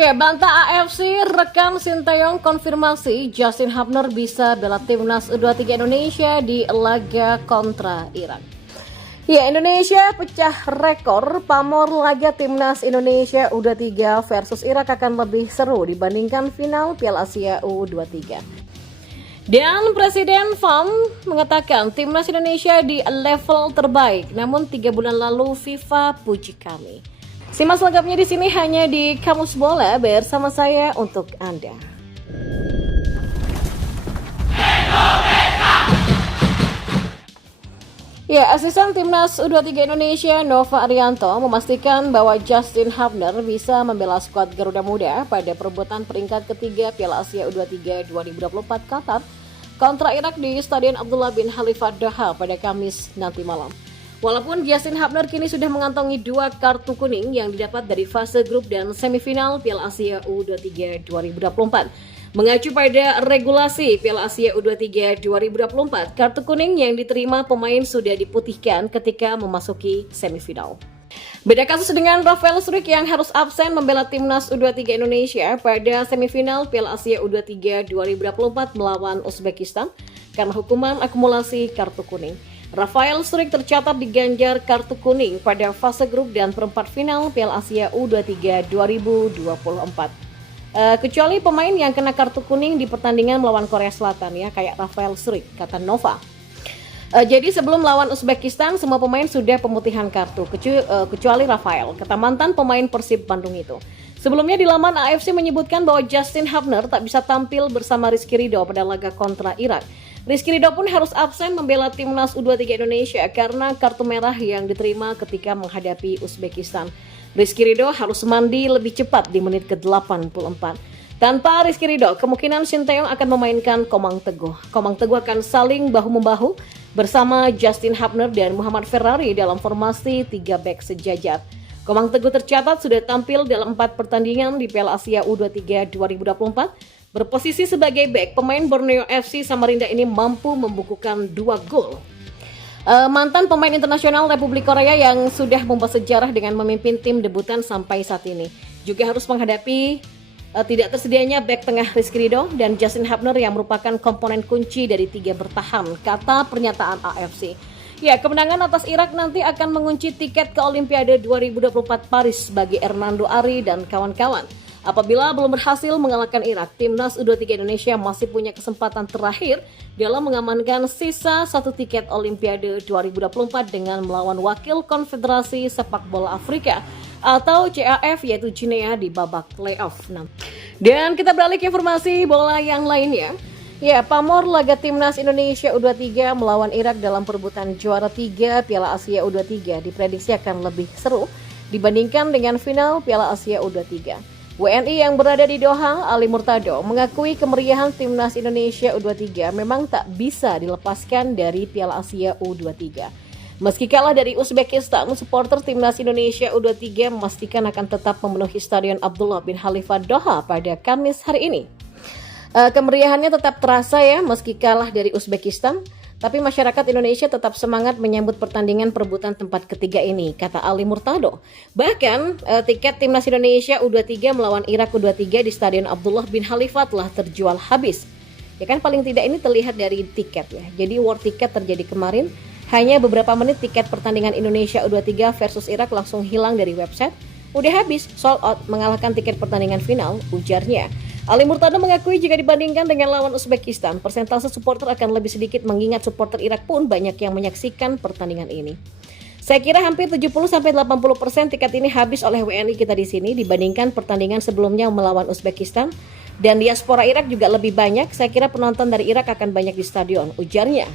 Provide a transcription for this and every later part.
Ya, Bantah AFC rekan Sinteyong konfirmasi Justin Hubner bisa bela timnas U23 Indonesia di laga kontra Irak. Ya, Indonesia pecah rekor pamor laga timnas Indonesia U23 versus Irak akan lebih seru dibandingkan final Piala Asia U23. Dan Presiden FAM mengatakan timnas Indonesia di level terbaik, namun 3 bulan lalu FIFA puji kami. Simak selengkapnya di sini hanya di Kamus Bola bersama saya untuk Anda. Ya, asisten timnas U23 Indonesia Nova Arianto memastikan bahwa Justin Hubner bisa membela skuad Garuda Muda pada perebutan peringkat ketiga Piala Asia U23 2024 Qatar kontra Irak di Stadion Abdullah bin Khalifa Doha pada Kamis nanti malam. Walaupun Justin Hubner kini sudah mengantongi 2 kartu kuning yang didapat dari fase grup dan semifinal Piala Asia U23 2024. Mengacu pada regulasi Piala Asia U23 2024, kartu kuning yang diterima pemain sudah diputihkan ketika memasuki semifinal. Beda kasus dengan Rafael Struijk yang harus absen membela timnas U23 Indonesia pada semifinal Piala Asia U23 2024 melawan Uzbekistan karena hukuman akumulasi kartu kuning. Rafael Struijk tercatat diganjar kartu kuning pada fase grup dan perempat final Piala Asia U23 2024. Kecuali pemain yang kena kartu kuning di pertandingan melawan Korea Selatan ya, kayak Rafael Struijk, kata Nova. Jadi sebelum lawan Uzbekistan semua pemain sudah pemutihan kartu kecuali Rafael, kata mantan pemain Persib Bandung itu. Sebelumnya di laman AFC menyebutkan bahwa Justin Hubner tak bisa tampil bersama Rizky Ridho pada laga kontra Irak. Rizky Ridho pun harus absen membela timnas U23 Indonesia karena kartu merah yang diterima ketika menghadapi Uzbekistan. Rizky Ridho harus mandi lebih cepat di menit ke-84. Tanpa Rizky Ridho, kemungkinan Sinteyong akan memainkan Komang Teguh. Komang Teguh akan saling bahu-membahu bersama Justin Hubner dan Muhammad Ferrari dalam formasi 3 bek sejajar. Komang Teguh tercatat sudah tampil dalam 4 pertandingan di Piala Asia U23 2024. Berposisi sebagai bek, pemain Borneo FC Samarinda ini mampu membukukan 2 gol. Mantan pemain internasional Republik Korea yang sudah membuat sejarah dengan memimpin tim debutan sampai saat ini juga harus menghadapi tidak tersedianya bek tengah Rizky Ridho dan Justin Hubner yang merupakan komponen kunci dari 3 bertahan, kata pernyataan AFC. Ya, kemenangan atas Irak nanti akan mengunci tiket ke Olimpiade 2024 Paris bagi Hernando Ari dan kawan-kawan. Apabila belum berhasil mengalahkan Irak, timnas U23 Indonesia masih punya kesempatan terakhir dalam mengamankan sisa 1 tiket Olimpiade 2024 dengan melawan wakil Konfederasi Sepak Bola Afrika atau CAF yaitu Guinea di babak playoff. Dan kita beralih ke informasi bola yang lainnya. Ya, pamor laga timnas Indonesia U23 melawan Irak dalam perebutan juara 3 Piala Asia U23 diprediksi akan lebih seru dibandingkan dengan final Piala Asia U23. WNI yang berada di Doha, Ali Murtado, mengakui kemeriahan timnas Indonesia U23 memang tak bisa dilepaskan dari Piala Asia U23. Meski kalah dari Uzbekistan, supporter timnas Indonesia U23 memastikan akan tetap memenuhi Stadion Abdullah bin Khalifa Doha pada Kamis hari ini. Kemeriahannya tetap terasa ya meski kalah dari Uzbekistan, tapi masyarakat Indonesia tetap semangat menyambut pertandingan perebutan tempat ketiga ini, kata Ali Murtado. Bahkan tiket timnas Indonesia U23 melawan Irak U23 di Stadion Abdullah bin Khalifa telah terjual habis. Ya kan, paling tidak ini terlihat dari tiket ya. Jadi war tiket terjadi kemarin, hanya beberapa menit tiket pertandingan Indonesia U23 versus Irak langsung hilang dari website. Udah habis, sold out, mengalahkan tiket pertandingan final, ujarnya. Ali Murtado mengakui jika dibandingkan dengan lawan Uzbekistan, persentase supporter akan lebih sedikit mengingat supporter Irak pun banyak yang menyaksikan pertandingan ini. Saya kira hampir 70-80% tiket ini habis oleh WNI kita di sini dibandingkan pertandingan sebelumnya melawan Uzbekistan, dan diaspora Irak juga lebih banyak. Saya kira penonton dari Irak akan banyak di stadion, ujarnya.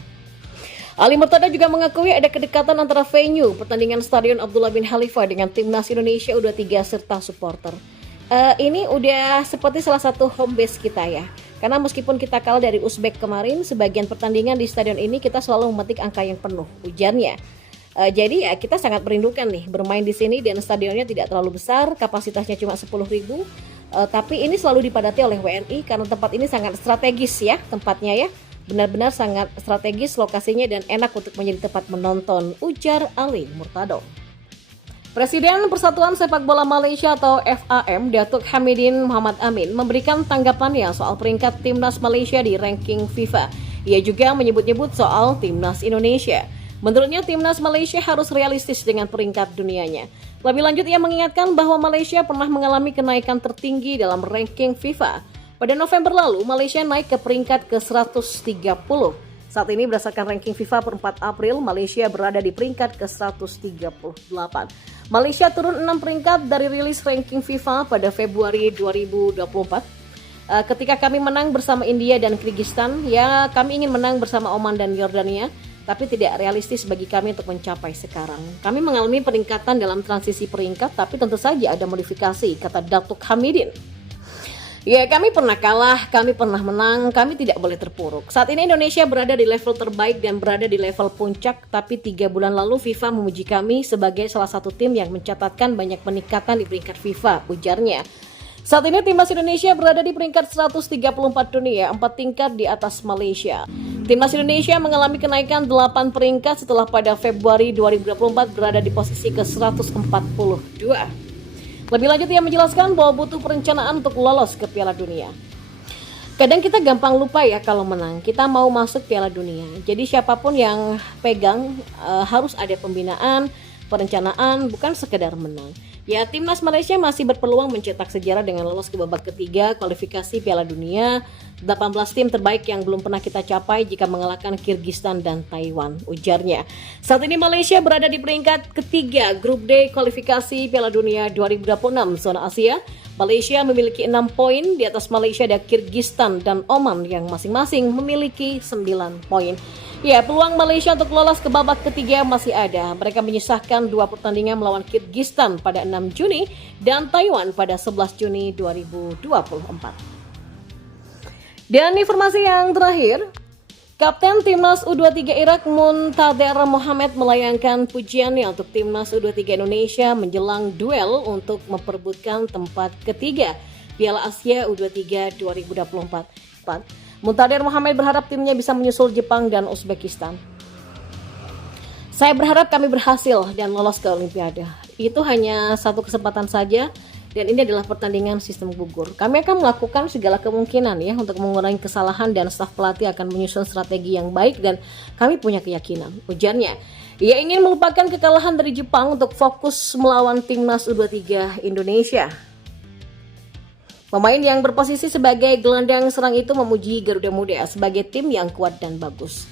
Ali Murtado juga mengakui ada kedekatan antara venue pertandingan Stadion Abdullah bin Khalifa dengan timnas Indonesia U23 serta supporter. Ini udah seperti salah satu home base kita ya. Karena meskipun kita kalah dari Uzbek kemarin, sebagian pertandingan di stadion ini kita selalu memetik angka yang penuh, ujarnya. Jadi ya kita sangat merindukan nih bermain di sini dan stadionnya tidak terlalu besar, kapasitasnya cuma 10.000. Tapi ini selalu dipadati oleh WNI karena tempat ini sangat strategis ya tempatnya ya. Benar-benar sangat strategis lokasinya dan enak untuk menjadi tempat menonton, ujar Ali Murtado. Presiden Persatuan Sepak Bola Malaysia atau FAM, Datuk Hamidin Muhammad Amin, memberikan tanggapannya soal peringkat timnas Malaysia di ranking FIFA. Ia juga menyebut-nyebut soal timnas Indonesia. Menurutnya, timnas Malaysia harus realistis dengan peringkat dunianya. Lebih lanjut, ia mengingatkan bahwa Malaysia pernah mengalami kenaikan tertinggi dalam ranking FIFA. Pada November lalu, Malaysia naik ke peringkat ke-130. Saat ini berdasarkan ranking FIFA per 4 April, Malaysia berada di peringkat ke-138. Malaysia turun 6 peringkat dari rilis ranking FIFA pada Februari 2024. Ketika kami menang bersama India dan Kyrgyzstan, ya kami ingin menang bersama Oman dan Yordania, tapi tidak realistis bagi kami untuk mencapai sekarang. Kami mengalami peningkatan dalam transisi peringkat, tapi tentu saja ada modifikasi, kata Datuk Hamidin. Ya, kami pernah kalah, kami pernah menang, kami tidak boleh terpuruk. Saat ini Indonesia berada di level terbaik dan berada di level puncak, tapi 3 bulan lalu FIFA memuji kami sebagai salah satu tim yang mencatatkan banyak peningkatan di peringkat FIFA, ujarnya. Saat ini timnas Indonesia berada di peringkat 134 dunia, 4 tingkat di atas Malaysia. Timnas Indonesia mengalami kenaikan 8 peringkat setelah pada Februari 2024 berada di posisi ke-142. Lebih lanjut, ia menjelaskan bahwa butuh perencanaan untuk lolos ke Piala Dunia. Kadang kita gampang lupa ya kalau menang, kita mau masuk Piala Dunia. Jadi siapapun yang pegang harus ada pembinaan, perencanaan, bukan sekedar menang. Ya, timnas Malaysia masih berpeluang mencetak sejarah dengan lolos ke babak ketiga kualifikasi Piala Dunia. 18 tim terbaik yang belum pernah kita capai jika mengalahkan Kyrgyzstan dan Taiwan, ujarnya. Saat ini Malaysia berada di peringkat ketiga Grup D kualifikasi Piala Dunia 2026 zona Asia. Malaysia memiliki 6 poin, di atas Malaysia ada Kyrgyzstan dan Oman yang masing-masing memiliki 9 poin. Ya, peluang Malaysia untuk lolos ke babak ketiga masih ada. Mereka menyisahkan 2 pertandingan melawan Kyrgyzstan pada 6 Juni dan Taiwan pada 11 Juni 2024. Dan informasi yang terakhir, Kapten Timnas U23 Irak Muntader Mohamed melayangkan pujiannya untuk Timnas U23 Indonesia menjelang duel untuk memperebutkan tempat ketiga Piala Asia U23 2024. Muntader Mohamed berharap timnya bisa menyusul Jepang dan Uzbekistan. Saya berharap kami berhasil dan lolos ke Olimpiade. Itu hanya satu kesempatan saja dan ini adalah pertandingan sistem gugur. Kami akan melakukan segala kemungkinan ya untuk mengurangi kesalahan dan staf pelatih akan menyusun strategi yang baik dan kami punya keyakinan, ujarnya. Ia ingin melupakan kekalahan dari Jepang untuk fokus melawan Timnas U23 Indonesia. Pemain yang berposisi sebagai gelandang serang itu memuji Garuda Muda sebagai tim yang kuat dan bagus.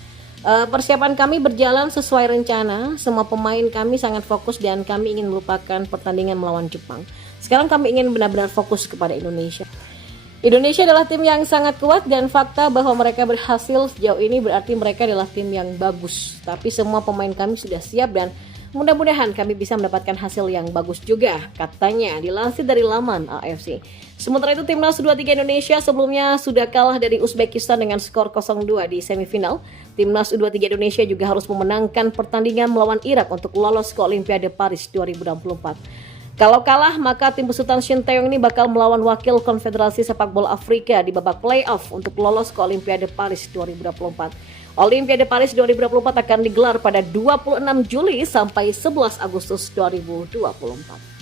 Persiapan kami berjalan sesuai rencana, semua pemain kami sangat fokus dan kami ingin melupakan pertandingan melawan Jepang. Sekarang kami ingin benar-benar fokus kepada Indonesia. Indonesia adalah tim yang sangat kuat dan fakta bahwa mereka berhasil sejauh ini berarti mereka adalah tim yang bagus. Tapi semua pemain kami sudah siap dan mudah-mudahan kami bisa mendapatkan hasil yang bagus juga, katanya dilansir dari laman AFC. Sementara itu Timnas U23 Indonesia sebelumnya sudah kalah dari Uzbekistan dengan skor 0-2 di semifinal. Timnas U23 Indonesia juga harus memenangkan pertandingan melawan Irak untuk lolos ke Olimpiade Paris 2024. Kalau kalah, maka tim besutan Shin Taeyong ini bakal melawan wakil Konfederasi Sepak Bola Afrika di babak playoff untuk lolos ke Olimpiade Paris 2024. Olimpiade Paris 2024 akan digelar pada 26 Juli sampai 11 Agustus 2024.